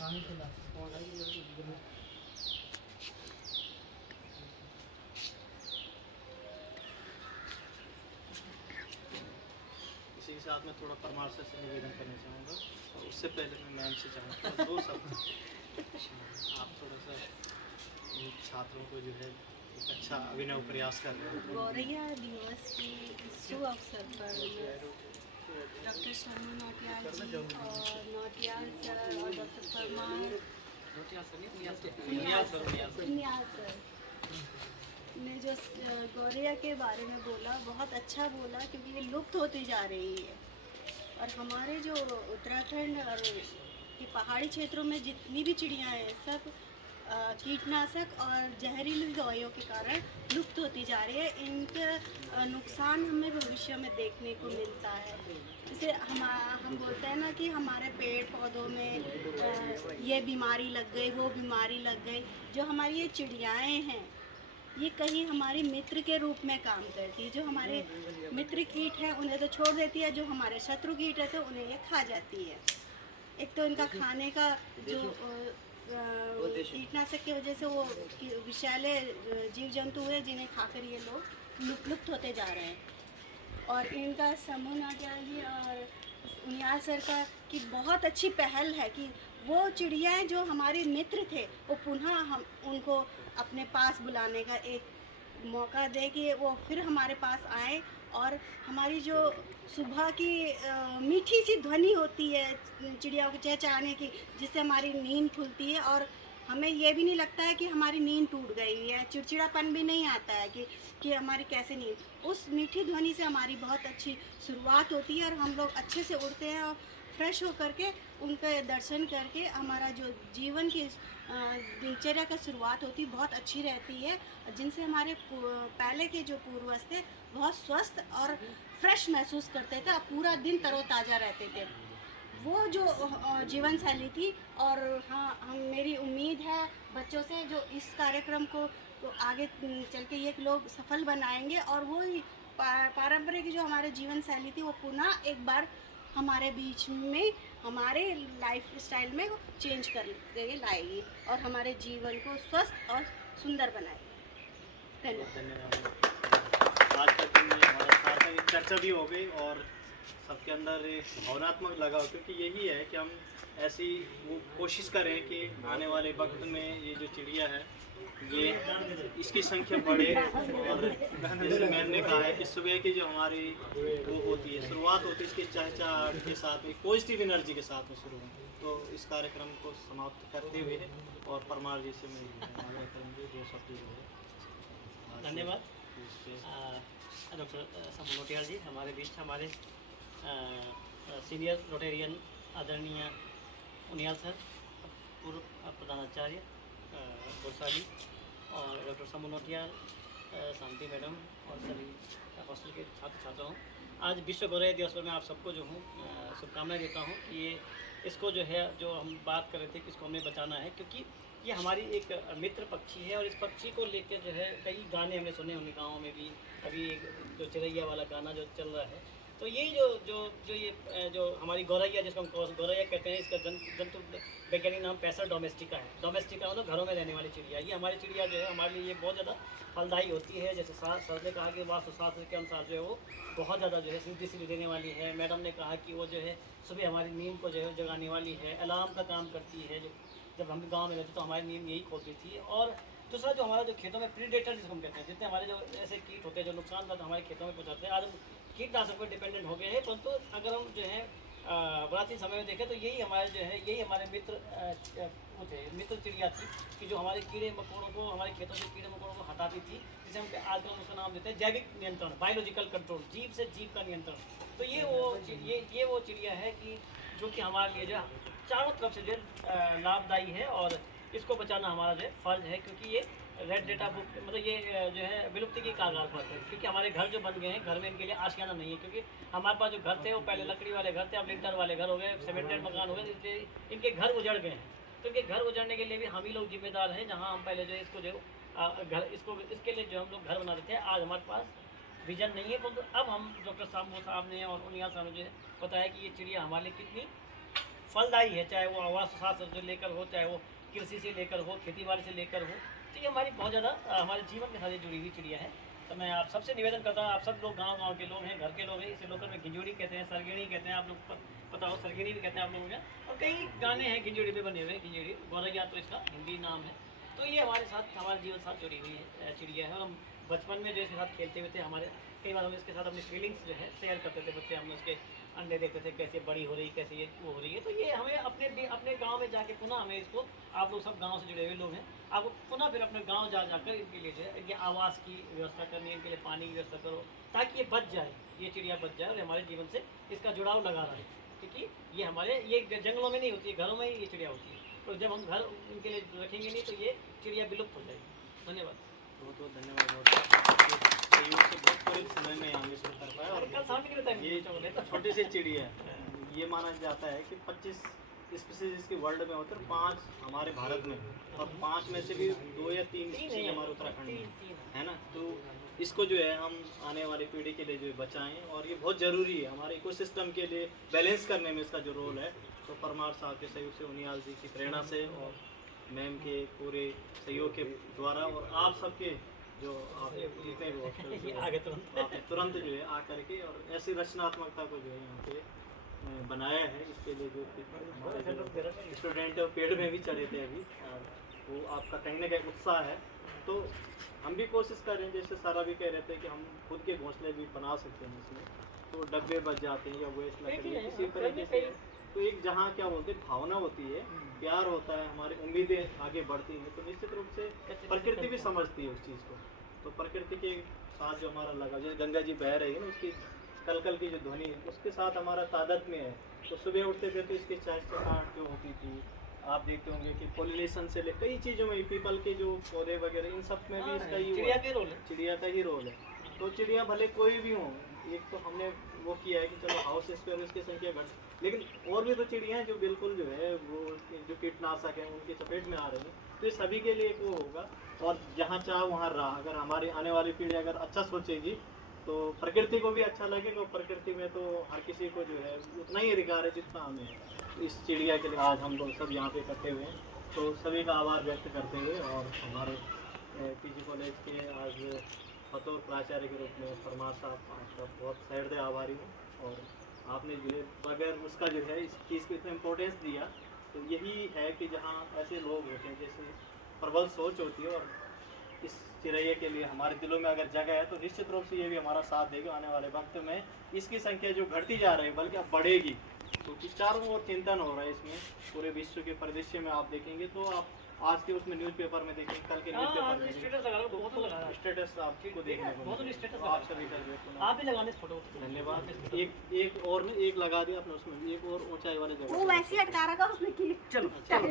इसी के साथ में थोड़ा परमार से निवेदन करना चाहूँगा, और उससे पहले मैं मैम से चाहूँगा दो शब्द आप थोड़ा सा इन छात्रों को जो है एक अच्छा अभिनव प्रयास कर रहे हैं। गौरैया दिवस के शुभ अवसर पर डॉक्टर शम्भू नौटियाल जी और नौटियाल सर और डॉक्टर परमार उनियाल सर ने जो गौरैया के बारे में बोला, बहुत अच्छा बोला, क्योंकि ये लुप्त होती जा रही है। और हमारे जो उत्तराखंड और के पहाड़ी क्षेत्रों में जितनी भी चिड़ियाँ हैं, सब कीटनाशक और जहरीली दवाइयों के कारण लुप्त होती जा रही है। इनका नुकसान हमें भविष्य में देखने को मिलता है। जैसे हम बोलते हैं ना कि हमारे पेड़ पौधों में ये बीमारी लग गई, वो बीमारी लग गई। जो हमारी ये चिड़ियाएँ हैं, ये कहीं हमारे मित्र के रूप में काम करती है। जो हमारे मित्र कीट हैं उन्हें तो छोड़ देती है, जो हमारे शत्रु कीट है तो उन्हें ये खा जाती है। एक तो इनका खाने का जो कीटनाशक की वजह से वो विषैले जीव जंतु हुए, जिन्हें खाकर ये लोग लुप्त होते जा रहे हैं। और इनका शम्भू नौटियाल जी और उनियाल सर का की बहुत अच्छी पहल है कि वो चिड़ियाएँ जो हमारे मित्र थे, वो पुनः हम उनको अपने पास बुलाने का एक मौका दे कि वो फिर हमारे पास आए। और हमारी जो सुबह की मीठी सी ध्वनि होती है चिड़ियाओं के चहचहाने की, जिससे हमारी नींद खुलती है और हमें ये भी नहीं लगता है कि हमारी नींद टूट गई है, चिड़चिड़ापन भी नहीं आता है कि हमारी कैसे नींद। उस मीठी ध्वनि से हमारी बहुत अच्छी शुरुआत होती है और हम लोग अच्छे से उठते हैं और फ्रेश होकर के उनके दर्शन करके हमारा जो जीवन की दिनचर्या का शुरुआत होती बहुत अच्छी रहती है, जिनसे हमारे पहले के जो पूर्वज थे बहुत स्वस्थ और फ्रेश महसूस करते थे, पूरा दिन तरोताज़ा रहते थे। वो जो जीवन शैली थी। और हाँ, मेरी उम्मीद है बच्चों से जो इस कार्यक्रम को तो आगे चल के ये लोग सफल बनाएंगे और वो पारंपरिक जो हमारे जीवन शैली थी वो पुनः एक बार हमारे बीच में हमारे लाइफ स्टाइल में चेंज कर लाएगी और हमारे जीवन को स्वस्थ और सुंदर बनाएगी। धन्यवाद। आज का दिन में हमारा सार्थक चर्चा भी हो गई और सबके अंदर एक भावनात्मक लगाव, क्योंकि यही है कि हम ऐसी वो कोशिश करें कि आने वाले वक्त में ये जो चिड़िया है ये इसकी संख्या बढ़े। और जैसे मैम ने कहा है कि सुबह की जो हमारी वो होती है शुरुआत होती है इसकी चहचहाहट के साथ में, पॉजिटिव एनर्जी के साथ में शुरू होती है। तो इस कार्यक्रम को समाप्त करते हुए और परमार जी से मैं आग्रह करूँगी दो शब्द जो है। धन्यवाद डॉक्टर शम्भू नौटियाल जी। हमारे बीच हमारे सीनियर रोटेरियन आदरणीय उनियाल सर, पूर्व प्रधानाचार्य गोसाली, और डॉक्टर शम्भू नौटियाल, शांति मैडम और सभी हॉस्टल के छात्र छात्राओं, आज विश्व गौरैया दिवस पर मैं आप सबको जो हूँ शुभकामनाएं देता हूँ कि ये इसको जो है जो हम बात कर रहे थे कि इसको हमें बचाना है, क्योंकि ये हमारी एक मित्र पक्षी है। और इस पक्षी को लेकर जो है कई गाने हमने सुने होंगे गाँव में भी, अभी जो चिरैया वाला गाना जो चल रहा है। तो यही जो हमारी गौरैया, जिसको हम गौरैया कहते हैं, इसका जंतु वैज्ञानिक नाम पैसर डोमेस्टिका है। डोमेस्टिका मतलब घरों में रहने वाली चिड़िया। ये हमारी चिड़िया जो है हमारे लिए ये बहुत ज़्यादा फलदायी होती है। जैसे सर ने कहा कि वास्तुशास्त्र के अनुसार जो है वो बहुत ज़्यादा जो है सिद्धि देने वाली है। मैडम ने कहा कि वो जो है सुबह हमारी नींद को जो है जगाने वाली है, अलार्म का काम करती है। जब हम गाँव में रहते तो हमारी नींद यही खोलती थी। और दूसरा जो हमारा जो खेतों में प्रीडेटर जिसको हम कहते हैं, जितने हमारे जो ऐसे कीट होते हैं जो नुकसान हमारे खेतों में पहुँचाते हैं, आज हम कीटनाशक पर डिपेंडेंट हो गए हैं। परंतु अगर हम जो है प्राचीन समय में देखें तो यही हमारे जो है यही हमारे मित्र चिड़िया थी कि जो हमारे कीड़े मकोड़ों को, हमारे खेतों से कीड़े मकोड़ों को हटाती थी, जिसे हम आजकल उसका नाम देते हैं जैविक नियंत्रण, बायोलॉजिकल कंट्रोल, जीव से जीव का नियंत्रण। तो ये वो चिड़िया है कि जो कि हमारे लिए जो चारों तरफ से जो लाभदायी है। और इसको बचाना हमारा जो है फर्ज है, क्योंकि ये रेड डेटा बुक मतलब ये जो है विलुप्ति की कगार पर है। क्योंकि हमारे घर जो बन गए हैं, घर में इनके लिए आशियाना नहीं है। क्योंकि हमारे पास जो घर थे वो पहले लकड़ी वाले घर थे, अब लिंटर वाले घर हो गए, सीमेंटेड मकान हो गए, इसलिए इनके घर उजड़ गए हैं। तो इनके घर उजड़ने के लिए भी हम ही लोग जिम्मेदार हैं। जहाँ हम पहले जो है इसको जो घर इसके लिए जो हम लोग घर बना देते हैं, आज हमारे पास विजन नहीं है। परंतु अब हम डॉक्टर शम्भू साहब ने और उनियाल साहब ने जो है बताया कि ये चिड़िया हमारे लिए कितनी फलदायी है, चाहे वो आवास शास्त्र से लेकर हो, चाहे वो कृषि से लेकर हो, खेती बाड़ी से लेकर हो। तो ये हमारी बहुत ज़्यादा हमारे जीवन के साथ ये जुड़ी हुई चिड़िया है। तो मैं आप सबसे निवेदन करता हूँ, आप सब लोग गांव के लोग हैं, घर के लोग हैं, इसे लोकल में गिंजोड़ी कहते हैं, सरगेड़ी कहते हैं, आप लोग पता हो, सरगेड़ी भी कहते हैं आप लोगों में। और कई गाने हैं गिंजोड़ी पे बने हुए, गिंजोड़ी गौरैया तो इसका हिंदी नाम है। तो ये हमारे साथ, हमारे जीवन साथ जुड़ी हुई है चिड़िया है। और हम बचपन में जो इसके साथ खेलते हुए थे, हमारे कई बार हम इसके साथ अपनी फीलिंग्स जो है शेयर करते थे बच्चे, हम उसके अंडे देखते थे कैसे बड़ी हो रही, कैसे ये वो हो रही है। तो ये हमें अपने गांव में जाके पुनः हमें इसको, आप लोग सब गांव से जुड़े हुए लोग हैं, आपको पुनः फिर अपने गांव जाकर इनके लिए जो है इनके आवास की व्यवस्था करनी है, इनके लिए पानी की व्यवस्था करो, ताकि ये बच जाए, ये चिड़िया बच जाए और हमारे जीवन से इसका जुड़ाव लगा रहे। क्योंकि ये हमारे ये जंगलों में नहीं होती है, घरों में ही ये चिड़िया होती है। तो जब हम घर इनके लिए रखेंगे नहीं तो ये चिड़िया विलुप्त हो जाएगी। धन्यवाद। बहुत बहुत धन्यवाद। बहुत सहयोग से बहुत त्वरित समय में आगे शुरू कर पाया। और कल शाम के लिए ये छोटी सी चिड़िया है, ये माना जाता है कि 25 स्पीसीज इसकी वर्ल्ड में होते हैं, 5 हमारे भारत में, और 5 में से भी 2 या 3 स्पीसीज हमारे उत्तराखंड में है ना। तो इसको जो है हम आने वाली पीढ़ी के लिए जो है बचाएं, और ये बहुत ज़रूरी है हमारे इकोसिस्टम के लिए बैलेंस करने में इसका जो रोल है। तो परमार साहब के सहयोग से, उनियाल जी की प्रेरणा से और मैम के पूरे सहयोग के द्वारा और आप सबके जो आप जितने भी वक्तव्य आगे तुरंत आपने तुरंत जो है आकर के और ऐसी रचनात्मकता को जो है यहाँ पे बनाया है। इसके लिए जो हमारे स्टूडेंट पेड़ में भी चढ़े थे अभी, और वो आपका कहीं ना कहीं उत्साह है। तो हम भी कोशिश कर रहे हैं, जैसे सारा भी कह रहे थे कि हम खुद के घोंसले भी बना सकते हैं इसमें, तो डब्बे बच जाते हैं या वेस्ट लकड़ी किसी तरीके से। तो एक जहाँ क्या बोलते हैं भावना होती है, प्यार होता है, हमारी उम्मीदें आगे बढ़ती हैं, तो निश्चित रूप से प्रकृति भी समझती है उस चीज़ को। तो प्रकृति के साथ जो हमारा लगाव, जैसे गंगा जी बह रही है ना, उसकी कलकल की जो ध्वनि है उसके साथ हमारा तादात्म्य है। तो सुबह उठते थे तो इसकी चहचहाहट जो होती थी, आप देखते होंगे कि पॉलिनेशन से ले कई चीज़ों में, पीपल के जो पौधे वगैरह, इन सब में भी इसका ही चिड़िया का रोल है, चिड़िया का ही रोल है। तो चिड़िया भले कोई भी हो, एक तो हमने वो किया है कि चलो हाउस स्पैरोज़ की संख्या घट, लेकिन और भी तो चिड़िया हैं जो बिल्कुल जो है वो जो कीटनाशक हैं उनकी चपेट में आ रही हैं। तो ये सभी के लिए एक वो होगा, और जहाँ चाह वहाँ रहा। अगर हमारी आने वाली पीढ़ी अगर अच्छा सोचेगी तो प्रकृति को भी अच्छा लगेगा, और प्रकृति में तो हर किसी को जो है उतना ही अधिकार है जितना हमें है। इस चिड़िया के लिए आज हम लोग सब यहाँ पे इकट्ठे हुए हैं, तो सभी का आभार व्यक्त करते हुए, और हमारे पीजी कॉलेज के आज बतौर प्राचार्य के रूप में परमार साहब आपका बहुत सहृदय आभारी हूँ। और आपने जो है बगैर उसका जो है इस चीज़ को इतना इम्पोर्टेंस दिया, तो यही है कि जहाँ ऐसे लोग होते हैं, जैसे प्रबल सोच होती है, और इस चिड़िया के लिए हमारे दिलों में अगर जगह है, तो निश्चित रूप से ये भी हमारा साथ देगा। आने वाले वक्त में इसकी संख्या जो घटती जा रही है बल्कि अब बढ़ेगी, क्योंकि चारों ओर चिंतन हो रहा है इसमें। पूरे विश्व के परिदृश्य में आप देखेंगे तो आप आज के उसमें न्यूज़पेपर में देखेंगे, कल के न्यूज़पेपर में स्टेटस लगा रहा बहुत लगा रहा है, स्टेटस आपको देखने को बहुत मिलेगा। स्टेटस तो आप सभी कर देते आप भी लगाने फोटो। धन्यवाद। एक और एक लगा दिया आपने, उसमें एक और ऊंचाई वाले जगह वो वैसे ही अटका रखा उसने की चलो टहनी